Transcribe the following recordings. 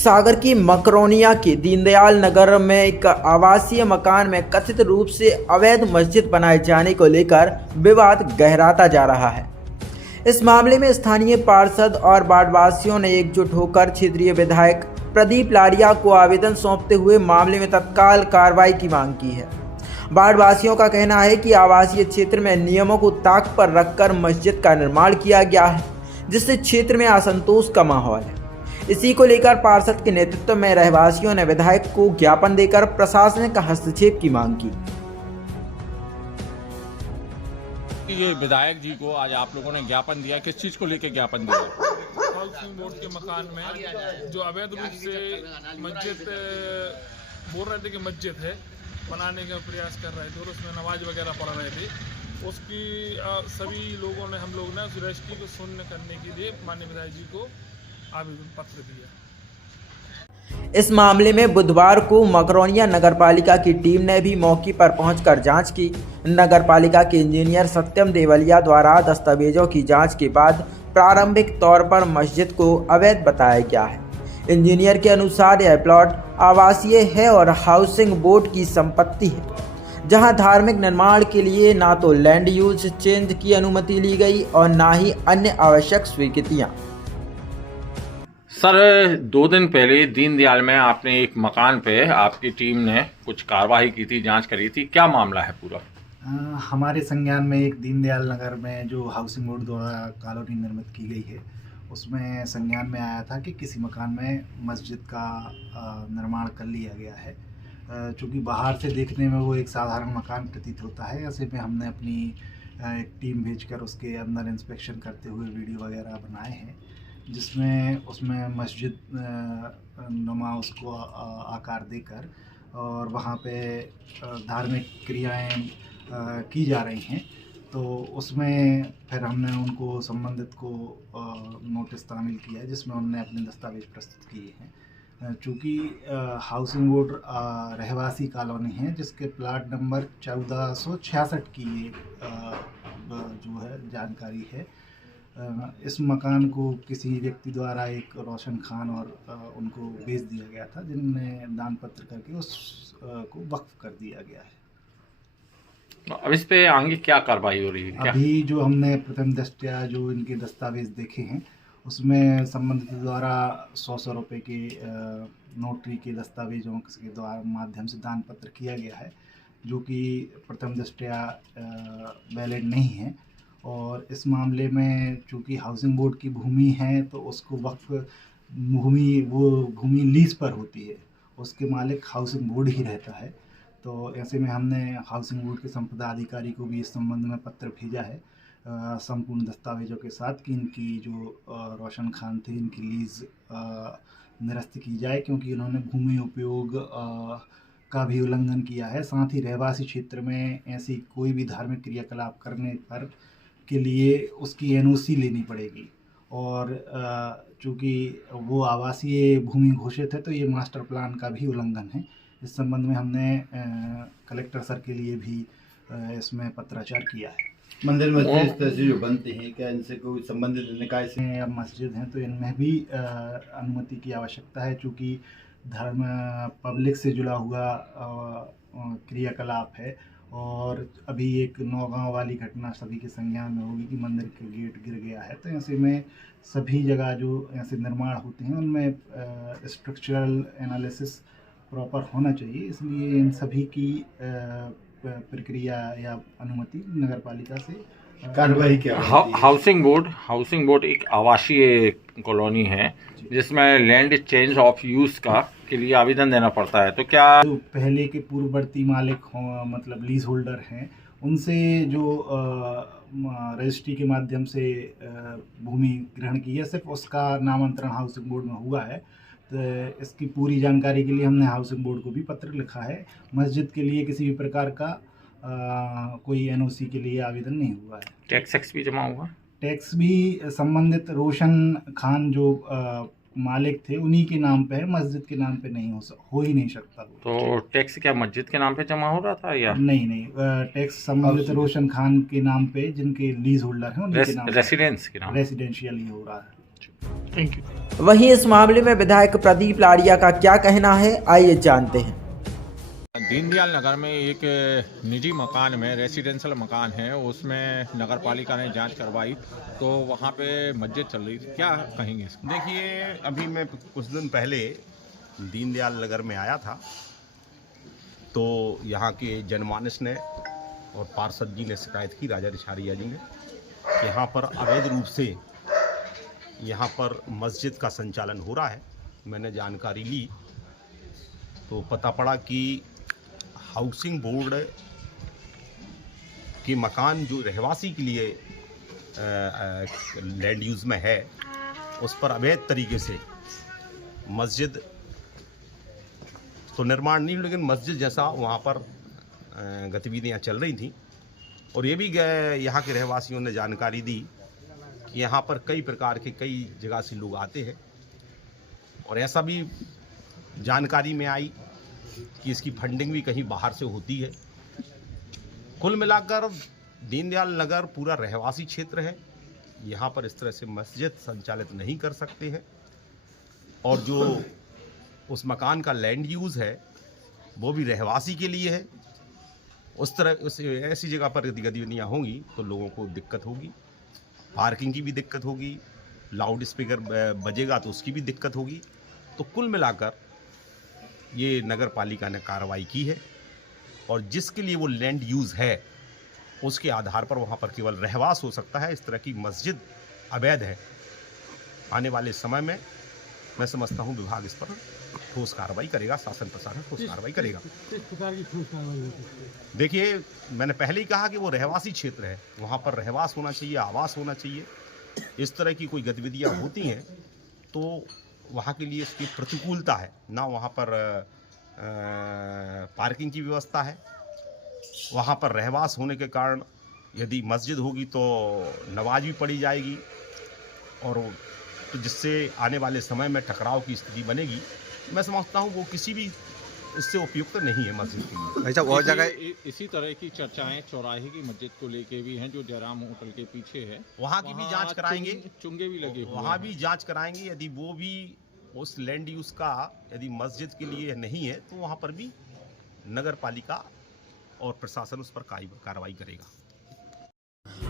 सागर की मकरोनिया के दीनदयाल नगर में एक आवासीय मकान में कथित रूप से अवैध मस्जिद बनाए जाने को लेकर विवाद गहराता जा रहा है। इस मामले में स्थानीय पार्षद और वार्डवासियों ने एकजुट होकर क्षेत्रीय विधायक प्रदीप लारिया को आवेदन सौंपते हुए मामले में तत्काल कार्रवाई की मांग की है। वार्डवासियों का कहना है कि आवासीय क्षेत्र में नियमों को ताक पर रखकर मस्जिद का निर्माण किया गया है, जिससे क्षेत्र में असंतोष का माहौल है। इसी को लेकर पार्षद के नेतृत्व में रहवासियों ने विधायक को ज्ञापन देकर प्रशासनिक हस्तक्षेप की मांग की। ये विधायक जी को आज आप लोगों ने ज्ञापन दिया, किस चीज को लेकर ज्ञापन दिया? हाउसिंग बोर्ड के मकान में जो अवैध रूप से मस्जिद बोल रहे थे कि मस्जिद है बनाने का प्रयास कर रहे थे और उसमें नमाज वगैरह पढ़ रहे थे, उसकी सभी लोगों ने हम लोग ने उस रजिस्ट्री को शून्य करने के लिए माननीय विधायक जी को आवेदन पत्र दिया। इस मामले में बुधवार को मकरोनिया नगरपालिका की टीम ने भी मौके पर पहुंचकर जांच की। नगरपालिका के इंजीनियर सत्यम देवलिया द्वारा दस्तावेजों की जांच के बाद प्रारंभिक तौर पर मस्जिद को अवैध बताया गया है। इंजीनियर के अनुसार यह प्लॉट आवासीय है और हाउसिंग बोर्ड की संपत्ति है, जहां धार्मिक निर्माण के लिए ना तो लैंड यूज चेंज की अनुमति ली गई और ना ही अन्य आवश्यक स्वीकृतियां। सर, 2 दिन पहले दीनदयाल में आपने एक मकान पे आपकी टीम ने कुछ कार्रवाई की थी, जांच करी थी, क्या मामला है पूरा? हमारे संज्ञान में एक दीनदयाल नगर में जो हाउसिंग बोर्ड द्वारा कॉलोनी निर्मित की गई है, उसमें संज्ञान में आया था कि किसी मकान में मस्जिद का निर्माण कर लिया गया है। चूँकि बाहर से देखने में वो एक साधारण मकान प्रतीत होता है, ऐसे में हमने अपनी एक टीम भेजकर उसके अंदर इंस्पेक्शन करते हुए वीडियो वगैरह बनाए हैं, जिसमें उसमें मस्जिद नुमा उसको आकार देकर और वहाँ पे धार्मिक क्रियाएं की जा रही हैं। तो उसमें फिर हमने उनको संबंधित को नोटिस तामील किया है, जिसमें उन्होंने अपने दस्तावेज प्रस्तुत किए हैं। चूँकि हाउसिंग बोर्ड रहवासी कॉलोनी है, जिसके प्लाट नंबर 1466 की जो है जानकारी है। इस मकान को किसी व्यक्ति द्वारा एक रोशन खान और उनको बेच दिया गया था, जिनने दान पत्र करके उस को वक्फ कर दिया गया है। अब इस पे आगे क्या कार्रवाई हो रही है? क्या? अभी जो हमने प्रथम दृष्टया जो इनके दस्तावेज देखे हैं, उसमें संबंधित द्वारा 100 रुपये के नोटरी के दस्तावेजों के द्वारा माध्यम से दान पत्र किया गया है, जो कि प्रथम दृष्टया वैलिड नहीं है। और इस मामले में चूँकि हाउसिंग बोर्ड की भूमि है, तो उसको वक्फ भूमि लीज पर होती है, उसके मालिक हाउसिंग बोर्ड ही रहता है। तो ऐसे में हमने हाउसिंग बोर्ड के संपदा अधिकारी को भी इस संबंध में पत्र भेजा है संपूर्ण दस्तावेजों के साथ कि इनकी जो रोशन खान थे, इनकी लीज निरस्त की जाए, क्योंकि इन्होंने भूमि उपयोग का भी उल्लंघन किया है। साथ ही रहवासी क्षेत्र में ऐसी कोई भी धार्मिक क्रियाकलाप करने पर के लिए उसकी एनओसी लेनी पड़ेगी, और चूँकि वो आवासीय भूमि घोषित है, तो ये मास्टर प्लान का भी उल्लंघन है। इस संबंध में हमने कलेक्टर सर के लिए भी इसमें पत्राचार किया है। मंदिर मस्जिद जो बनते हैं, क्या इनसे कोई संबंधित निकाय से मस्जिद हैं, तो इनमें भी अनुमति की आवश्यकता है, चूँकि धर्म पब्लिक से जुड़ा हुआ क्रियाकलाप है। और अभी एक नौगांव वाली घटना सभी के संज्ञान में होगी कि मंदिर का गेट गिर गया है। तो ऐसे में सभी जगह जो ऐसे निर्माण होते हैं, उनमें स्ट्रक्चरल एनालिसिस प्रॉपर होना चाहिए, इसलिए इन सभी की प्रक्रिया या अनुमति नगरपालिका से कार्रवाई क्या? हाउसिंग बोर्ड एक आवासीय कॉलोनी है, जिसमें लैंड चेंज ऑफ यूज के लिए आवेदन देना पड़ता है। तो क्या जो पहले के पूर्ववर्ती मालिक हों, मतलब लीज होल्डर हैं, उनसे जो रजिस्ट्री के माध्यम से भूमि ग्रहण की है, सिर्फ उसका नामांतरण हाउसिंग बोर्ड में हुआ है। तो इसकी पूरी जानकारी के लिए हमने हाउसिंग बोर्ड को भी पत्र लिखा है। मस्जिद के लिए किसी भी प्रकार का कोई एनओसी के लिए आवेदन नहीं हुआ है। टैक्स भी जमा हुआ? टैक्स भी संबंधित रोशन खान जो मालिक थे, उन्हीं के नाम पे है, मस्जिद के नाम पे नहीं हो ही नहीं सकता। तो टैक्स क्या मस्जिद के नाम पे जमा हो रहा था या नहीं, टैक्स संबंधित रोशन खान के नाम पे, जिनके लीज होल्डर हैं, उनके नाम, रेसिडेंस के नाम, रेसिडेंशियल ही हो रहा है। Thank you. वहीं इस मामले में विधायक प्रदीप लाड़िया का क्या कहना है, आइए जानते हैं। दीनदयाल नगर में एक निजी मकान में, रेसिडेंशियल मकान है, उसमें नगर पालिका ने जांच करवाई तो वहाँ पे मस्जिद चल रही थी, क्या कहेंगे इसको? देखिए, अभी मैं कुछ दिन पहले दीनदयाल नगर में आया था तो यहाँ के जनमानस ने और पार्षद जी ने शिकायत की, राजा रिछारिया जी ने, कि यहाँ पर अवैध रूप से यहाँ पर मस्जिद का संचालन हो रहा है। मैंने जानकारी ली तो पता पड़ा कि हाउसिंग बोर्ड के मकान जो रहवासी के लिए लैंड यूज़ में है, उस पर अवैध तरीके से मस्जिद तो निर्माण नहीं, लेकिन मस्जिद जैसा वहाँ पर गतिविधियाँ चल रही थी। और ये भी यहाँ के रहवासियों ने जानकारी दी कि यहाँ पर कई प्रकार के कई जगह से लोग आते हैं, और ऐसा भी जानकारी में आई कि इसकी फंडिंग भी कहीं बाहर से होती है। कुल मिलाकर दीनदयाल नगर पूरा रहवासी क्षेत्र है, यहाँ पर इस तरह से मस्जिद संचालित नहीं कर सकते हैं, और जो उस मकान का लैंड यूज़ है वो भी रहवासी के लिए है। ऐसी जगह पर यदि गतिविधियाँ होंगी तो लोगों को दिक्कत होगी, पार्किंग की भी दिक्कत होगी, लाउड स्पीकर बजेगा तो उसकी भी दिक्कत होगी। तो कुल मिलाकर ये नगर पालिका ने कार्रवाई की है, और जिसके लिए वो लैंड यूज़ है उसके आधार पर वहाँ पर केवल रहवास हो सकता है। इस तरह की मस्जिद अवैध है। आने वाले समय में मैं समझता हूँ विभाग इस पर ठोस कार्रवाई करेगा, शासन प्रशासन ठोस कार्रवाई करेगा। देखिए, मैंने पहले ही कहा कि वो रहवासी क्षेत्र है, वहाँ पर रहवास होना चाहिए, आवास होना चाहिए। इस तरह की कोई गतिविधियाँ होती हैं तो वहाँ के लिए इसकी प्रतिकूलता है ना, वहाँ पर पार्किंग की व्यवस्था है। वहाँ पर रहवास होने के कारण यदि मस्जिद होगी तो नमाज भी पढ़ी जाएगी, और तो जिससे आने वाले समय में टकराव की स्थिति बनेगी। मैं समझता हूँ वो किसी भी इससे उपयुक्त नहीं है मस्जिद के लिए। ऐसा बहुत जगह इसी तरह की चर्चाएं चौराहे की मस्जिद को लेके भी हैं, जो जयराम होटल के पीछे है, वहाँ की भी जांच कराएंगे, चुंगे भी लगे हुए, वहाँ भी जांच कराएंगे। यदि वो भी उस लैंड यूज़ का यदि मस्जिद के लिए नहीं है तो वहाँ पर भी नगर पालिका और प्रशासन उस पर कार्रवाई करेगा।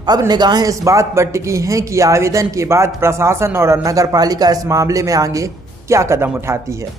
अब निगाहें इस बात पर टिकी हैं कि आवेदन के बाद प्रशासन और नगर पालिका इस मामले में आगे क्या कदम उठाती है।